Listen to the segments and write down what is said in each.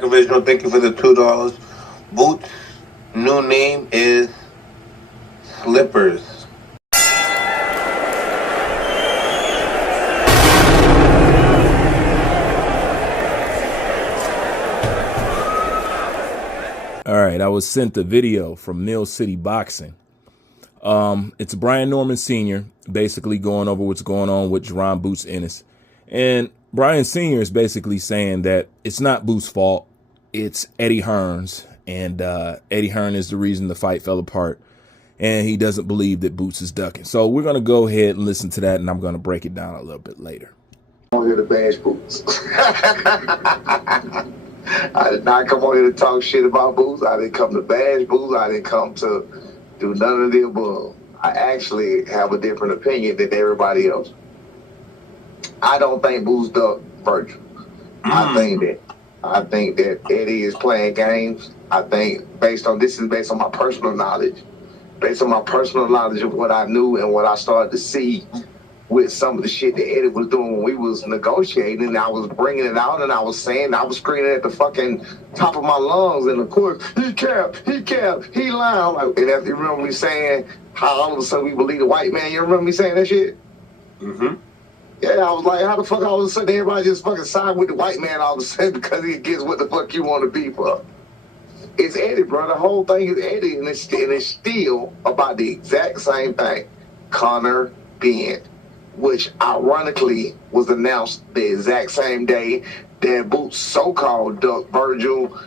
Black Original, thank you for the $2. Boots' new name is Slippers. All right, I was sent the video from Mill City Boxing. It's Brian Norman Sr. basically going over what's going on with Jaron Boots Ennis. And Brian Sr. is basically saying that it's not Boots' fault, it's Eddie Hearn's. And Eddie Hearn is the reason the fight fell apart. And he doesn't believe that Boots is ducking. So we're going to go ahead and listen to that, and I'm going to break it down a little bit later. I'm here to bash Boots. I did not come on here to talk shit about Boots. I didn't come to bash Boots. I didn't come to do none of the above. I actually have a different opinion than everybody else. I don't think Boots ducked Virgil. I think that Eddie is playing games. I think based on my personal knowledge. Based on my personal knowledge of what I knew and what I started to see with some of the shit that Eddie was doing when we was negotiating, and I was bringing it out, and I was screaming at the fucking top of my lungs, and of course, he capped, he lied. Like, and after you remember me saying how all of a sudden we believe the white man, you remember me saying that shit? Mm-hmm. Yeah, I was like, how the fuck all of a sudden everybody just fucking side with the white man all of a sudden because he gets what the fuck you want to be for? It's Eddie, bro. The whole thing is Eddie, and it's still about the exact same thing. Conor Benn, which ironically was announced the exact same day that Boots' so-called duck Virgil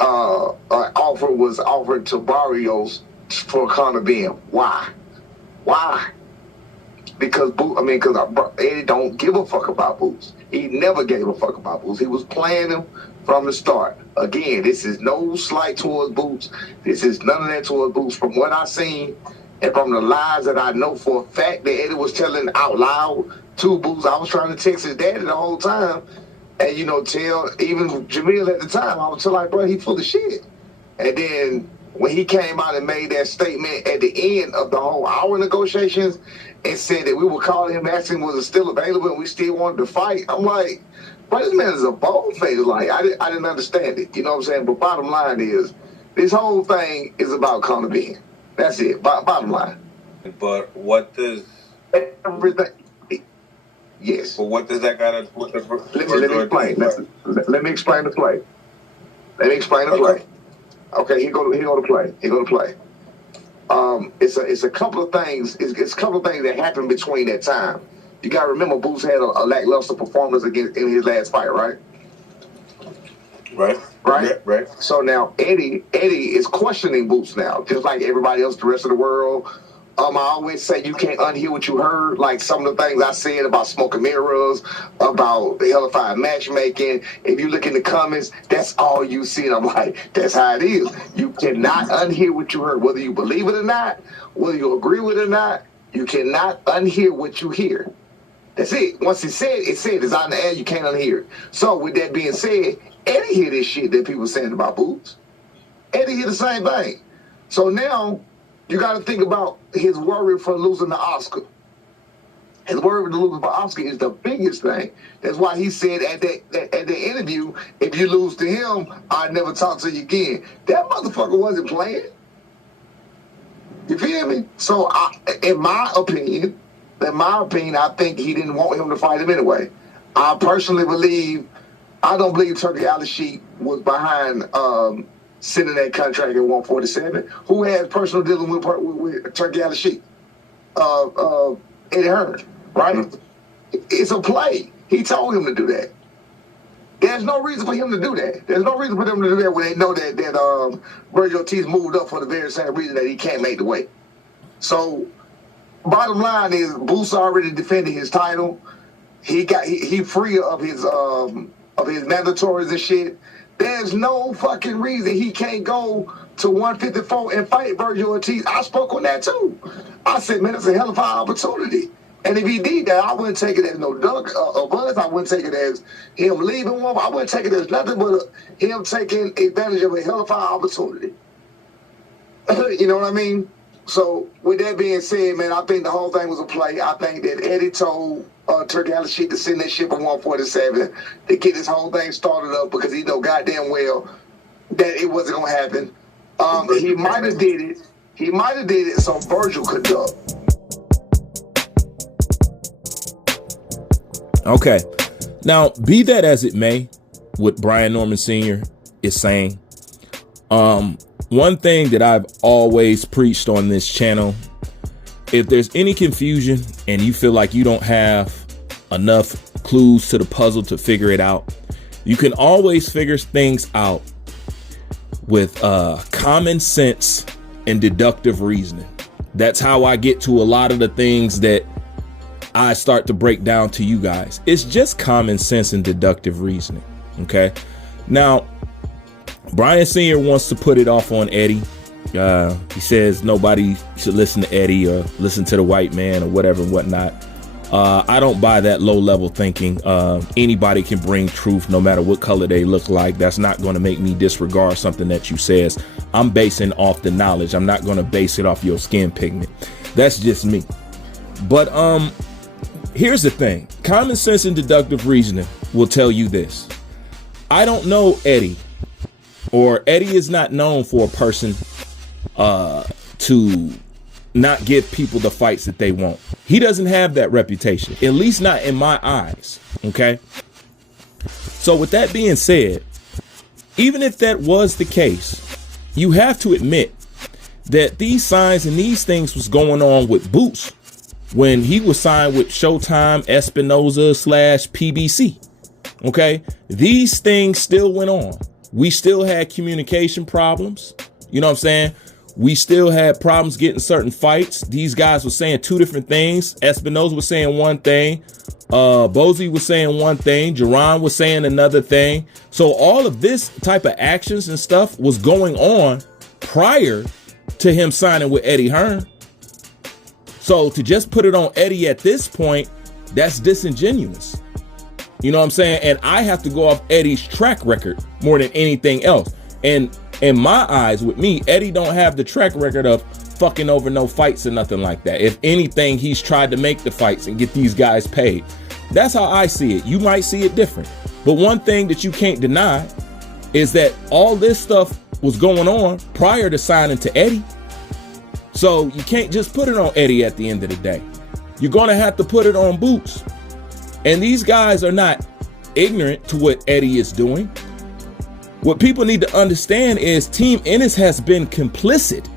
offer was offered to Barrios for Conor Benn. Why? Because Eddie don't give a fuck about Boots. He never gave a fuck about Boots. He was playing him from the start. Again, this is no slight towards Boots. This is none of that towards Boots. From what I seen and from the lies that I know for a fact that Eddie was telling out loud to Boots, I was trying to text his daddy the whole time. And, tell even Jamil at the time, I was like, bro, he full of shit. And then when he came out and made that statement at the end of the whole hour negotiations and said that we were calling him, asking was it still available and we still wanted to fight, I'm like, bro, this man is a bold-faced. Like, I didn't understand it. You know what I'm saying? But bottom line is, this whole thing is about Conor Benn. That's it. Bottom line. But what does... Everything... Yes. But what does that got to... Let me explain. Let me explain the play. Okay, he go to play. It's a couple of things. It's a couple of things that happened between that time. You got to remember, Boots had a lackluster performance in his last fight, right? Right. So now Eddie is questioning Boots now, just like everybody else, the rest of the world. I always say you can't unhear what you heard. Like some of the things I said about smoke and mirrors, about the hellified matchmaking. If you look in the comments, that's all you see. And I'm like, that's how it is. You cannot unhear what you heard, whether you believe it or not, whether you agree with it or not. You cannot unhear what you hear. That's it. Once it's said, it's said. It's out in the air. You can't unhear it. So with that being said, Eddie hear this shit that people saying about Boots. Eddie hear the same thing. So now you got to think about his worry for losing the Oscar. His worry for losing the Oscar is the biggest thing. That's why he said at the interview, if you lose to him, I'll never talk to you again. That motherfucker wasn't playing. You feel me? So in my opinion, I think he didn't want him to fight him anyway. I personally don't believe Turkey Al-Sheikh was behind sending that contract at 147. Who had personal dealing with Turkey Al-Sheikh? Eddie Hearn, right? Mm-hmm. It's a play. He told him to do that. There's no reason for him to do that. There's no reason for them to do that when they know that Virgil Ortiz moved up for the very same reason that he can't make the weight. So, bottom line is, Boots already defended his title. He free of his mandatories and shit. There's no fucking reason he can't go to 154 and fight Virgil Ortiz. I spoke on that too. I said, man, it's a hell of an opportunity. And if he did that, I wouldn't take it as no duck or buzz. I wouldn't take it as him leaving one. I wouldn't take it as nothing but him taking advantage of a hell of an opportunity. You know what I mean? So with that being said, man, I think the whole thing was a play. I think that Eddie told Turkey Alley Sheep to send that ship at 147 to get this whole thing started up because he know goddamn well that it wasn't gonna happen. He might have did it. He might have did it so Virgil could duck. Okay. Now, be that as it may, what Brian Norman Sr. is saying, one thing that I've always preached on this channel, if there's any confusion and you feel like you don't have enough clues to the puzzle to figure it out, you can always figure things out with common sense and deductive reasoning. That's how I get to a lot of the things that I start to break down to you guys. It's just common sense and deductive reasoning. Okay. Now, Brian Sr. wants to put it off on Eddie. He says nobody should listen to Eddie or listen to the white man or whatever and whatnot. I don't buy that low level thinking. Anybody can bring truth no matter what color they look like. That's not going to make me disregard something that you says. I'm basing off the knowledge. I'm not going to base it off your skin pigment. That's just me. But here's the thing. Common sense and deductive reasoning will tell you this. I don't know Eddie, or Eddie is not known for a person to not give people the fights that they want. He doesn't have that reputation, at least not in my eyes. Okay. So with that being said, even if that was the case, you have to admit that these signs and these things was going on with Boots when he was signed with Showtime, Espinoza / PBC. Okay. These things still went on. We still had communication problems. You know what I'm saying? We still had problems getting certain fights. These guys were saying two different things. Espinoza was saying one thing. Bozy was saying one thing. Jaron was saying another thing. So all of this type of actions and stuff was going on prior to him signing with Eddie Hearn. So to just put it on Eddie at this point, that's disingenuous. You know what I'm saying? And I have to go off Eddie's track record more than anything else. And in my eyes, with me, Eddie don't have the track record of fucking over no fights or nothing like that. If anything, he's tried to make the fights and get these guys paid. That's how I see it. You might see it different. But one thing that you can't deny is that all this stuff was going on prior to signing to Eddie. So you can't just put it on Eddie at the end of the day. You're going to have to put it on Boots. And these guys are not ignorant to what Eddie is doing. What people need to understand is Team Ennis has been complicit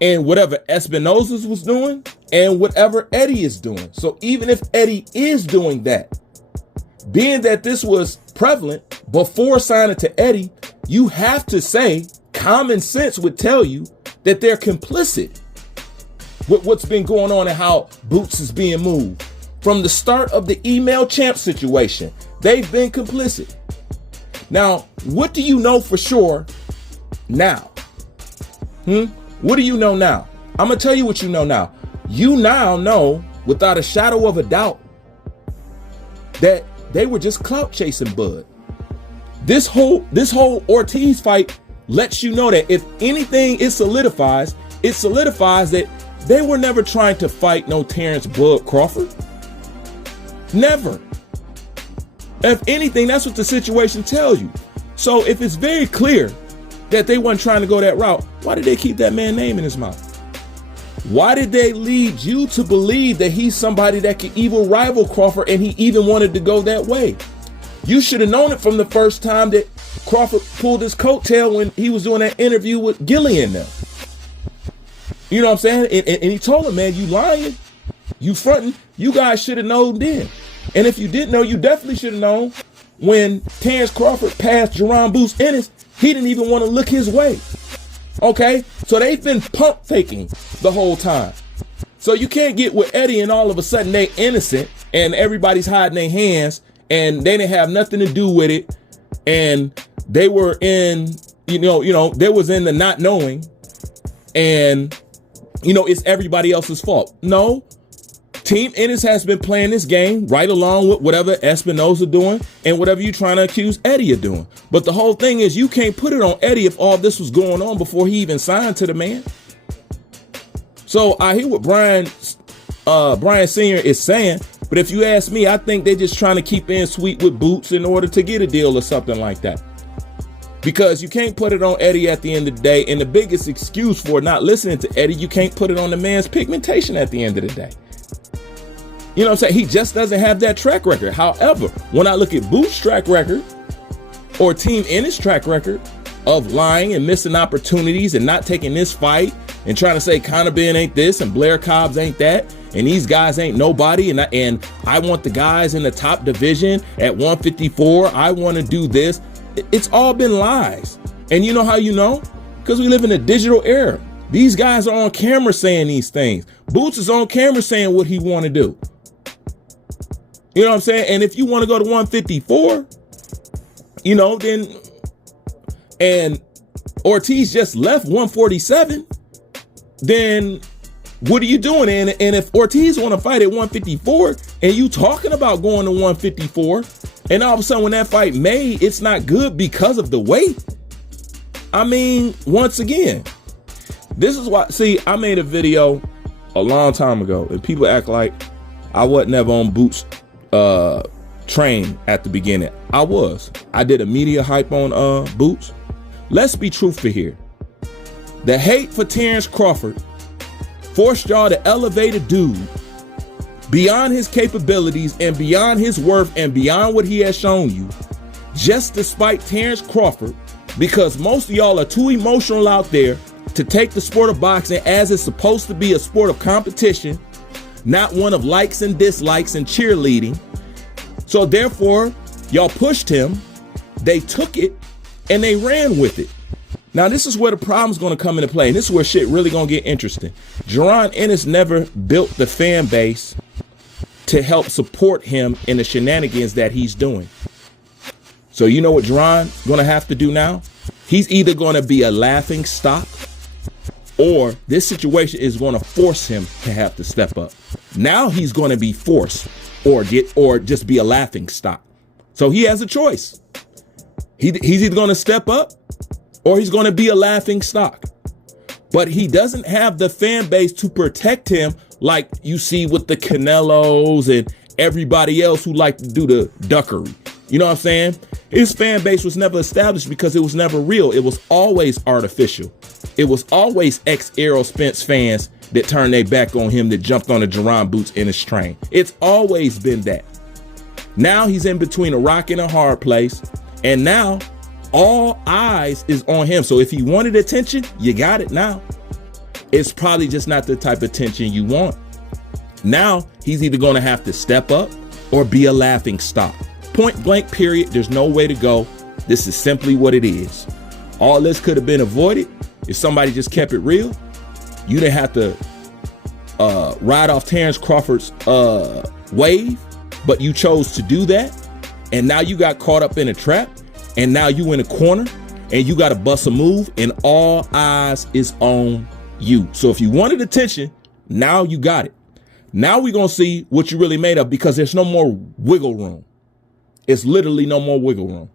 in whatever Espinoza was doing and whatever Eddie is doing. So even if Eddie is doing that, being that this was prevalent before signing to Eddie, you have to say common sense would tell you that they're complicit with what's been going on and how Boots is being moved. From the start of the email champ situation, they've been complicit. Now, what do you know for sure now? What do you know now? I'm going to tell you what you know now. You now know without a shadow of a doubt that they were just clout chasing Bud. This whole Ortiz fight lets you know that if anything, it solidifies that they were never trying to fight no Terrence Bud Crawford. Never. If anything, that's what the situation tells you. So if it's very clear that they weren't trying to go that route, why did they keep that man's name in his mouth? Why did they lead you to believe that he's somebody that could even rival Crawford and he even wanted to go that way? You should have known it from the first time that Crawford pulled his coattail when he was doing that interview with Gillian now. You know what I'm saying? And he told him, man, you lying, you fronting, you guys should have known then. And if you didn't know, you definitely should have known when Terrence Crawford passed Jaron Ennis, he didn't even want to look his way. Okay? So they've been pump faking the whole time. So you can't get with Eddie and all of a sudden they innocent and everybody's hiding their hands and they didn't have nothing to do with it. And they were in, they was in the not knowing and, it's everybody else's fault. No. Team Ennis has been playing this game right along with whatever Espinoza doing and whatever you're trying to accuse Eddie of doing. But the whole thing is you can't put it on Eddie if all this was going on before he even signed to the man. So I hear what Brian Sr. is saying, but if you ask me, I think they're just trying to keep in sweet with Boots in order to get a deal or something like that. Because you can't put it on Eddie at the end of the day. And the biggest excuse for not listening to Eddie, you can't put it on the man's pigmentation at the end of the day. You know what I'm saying? He just doesn't have that track record. However, when I look at Boots' track record or Team Ennis' track record of lying and missing opportunities and not taking this fight and trying to say Conor Ben ain't this and Blair Cobbs ain't that and these guys ain't nobody and I want the guys in the top division at 154. I want to do this. It's all been lies. And you know how you know? Because we live in a digital era. These guys are on camera saying these things. Boots is on camera saying what he want to do. You know what I'm saying? And if you want to go to 154, you know, then, and Ortiz just left 147, then what are you doing? And if Ortiz want to fight at 154 and you talking about going to 154, and all of a sudden when that fight made, it's not good because of the weight. I mean, once again, this is why, see, I made a video a long time ago and people act like I wasn't ever on Boots train at the beginning. I did a media hype on Boots. Let's be truthful here. The hate for Terrence Crawford forced y'all to elevate a dude beyond his capabilities and beyond his worth and beyond what he has shown you, just despite Terrence Crawford, because most of y'all are too emotional out there to take the sport of boxing as it's supposed to be a sport of competition, not one of likes and dislikes and cheerleading. So therefore, y'all pushed him, they took it, and they ran with it. Now, this is where the problem's going to come into play, and this is where shit really going to get interesting. Jaron Ennis never built the fan base to help support him in the shenanigans that he's doing. So you know what Jaron's going to have to do now? He's either going to be a laughing stock, or this situation is going to force him to have to step up. Now he's going to be forced or just be a laughing stock. So he has a choice. He's either going to step up or he's going to be a laughing stock. But he doesn't have the fan base to protect him like you see with the Canelos and everybody else who like to do the duckery. You know what I'm saying? His fan base was never established because it was never real. It was always artificial. It was always ex-Errol Spence fans that turned their back on him, that jumped on the Jaron Boots Ennis train. It's always been that. Now he's in between a rock and a hard place, and now all eyes is on him. So if he wanted attention, you got it now. It's probably just not the type of attention you want. Now he's either going to have to step up or be a laughing stock. Point blank, period. There's no way to go. This is simply what it is. All this could have been avoided if somebody just kept it real. You didn't have to ride off Terrence Crawford's wave, but you chose to do that. And now you got caught up in a trap, and now you in a corner, and you got to bust a move, and all eyes is on you. So if you wanted attention, now you got it. Now we're going to see what you really made of, because there's no more wiggle room. It's literally no more wiggle room.